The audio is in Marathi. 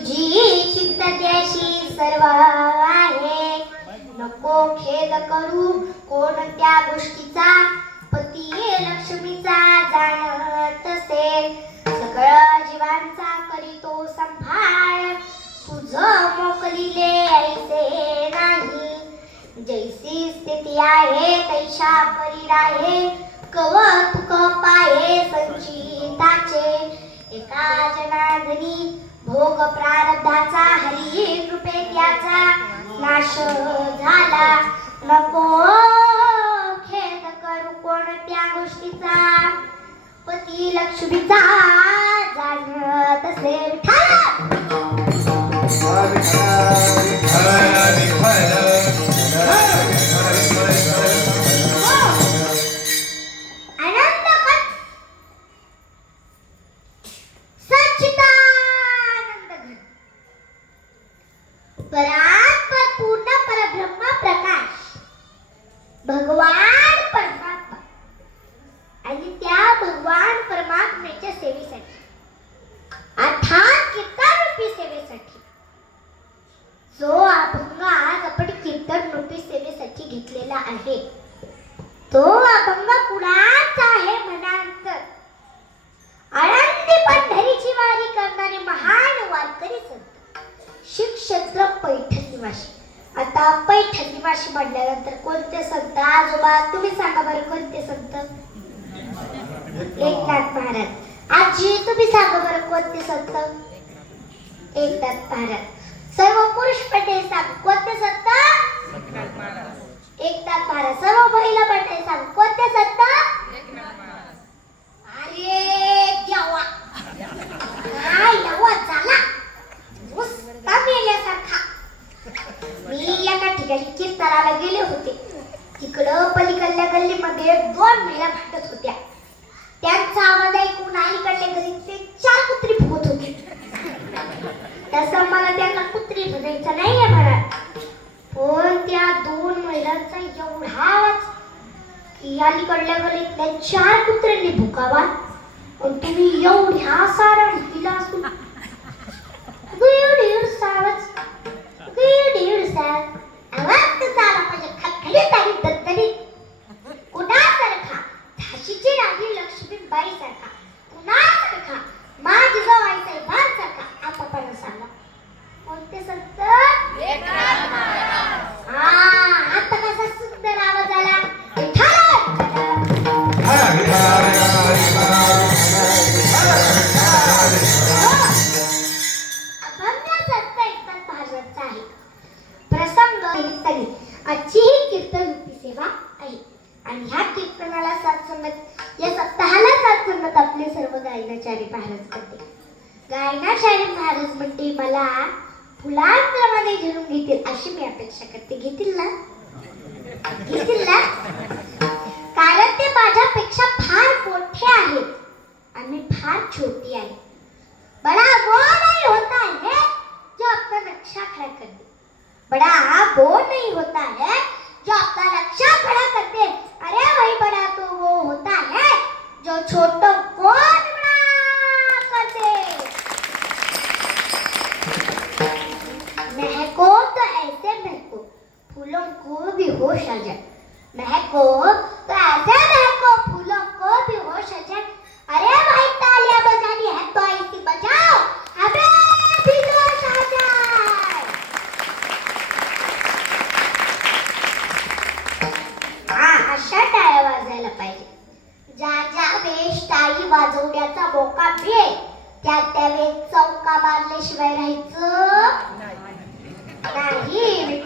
देशी सर्व आहे. नको खेद करू कोणत्या गोष्टीचा. पती लक्ष्मीचा जाणत असेल सगळं जीवांचा करीतो संभाळ. तुझ मोकलीले ऐसे नाही. जैसी स्थिती आहे तैशा परी कव तुक पाये संचिताचे. एका जनाधनी भोग प्रारब्धाचा हरी कृपे त्याचा नाश झाला. नको खेद करू कोणत्या गोष्टीचा. पती लक्ष्मीचा परात्पर पूर्ण परब्रह्म प्रकाश. भगवान परमात्मा. आणि त्या भगवान परमात्म्याच्या सेवेसाठी. अर्थात कीर्तन रूपी सेवेसाठी. जो अभंग आज आपण कीर्तन रूपी सेवेसाठी घेतलेला आहे तो अभंग निवासी आता पैठण निवासी म्हटल्यानंतर कोणते संत? आजोबा तुम्ही सांगा बरं कोणते संत? एकनाथ महाराज. आजी तुम्ही सांगा बरं कोणते संत? एकनाथ महाराज. सर्व पुरुष मंडळी सांग कोणते संत? एकनाथ महाराज. सर्व महिला मंडळी सांग कोणते संत? पलीकडल्या गल्लीमध्ये दोन महिला भांडत होत्या. त्यांचा आवाज ऐकून अलीकडल्या गल्लीत ते चार कुत्री फुगत होते. तसं मला त्यांना कुत्री म्हणायचं नाहीये बरा पण त्या दोन महिलांचा एवढा आवाज की अलीकडल्या गल्लीतल्या चार कुत्र्यांनी भुकावा पण तुम्ही एवढ्या सारा हिला असून. गुड सावच गुड साव आवाज आजची ही कीर्तन रूपी सेवा आहे. आणि ह्या कीर्तनाला साथ संगत या सप्ताहाला साथ संगत आपले सर्व गायनाचार्य महाराज करते. गायनाचार्य महाराज म्हणते मला फुलांप्रमाणे झुलून घेतील अशी मी अपेक्षा करते. घेतील ना? घेतील ना? कारण ते माझ्यापेक्षा फार मोठे आहेत आणि फार छोटी आहे बड़ा वो नहीं होता है जो अपना नक्शा खड़ा कर दे बड़ा वो नहीं होता है। जो अपना रक्षा खड़ा कर दे अरे वही बड़ा तो वो होता है, जो छोटों को बड़ा महको तो ऐसे महको, फूलों को भी होश आ जाए। महको टाळी वाजवण्याचा मोका मिळेल. त्या त्यावेळेस चौका मारल्याशिवाय राहायचं नाही.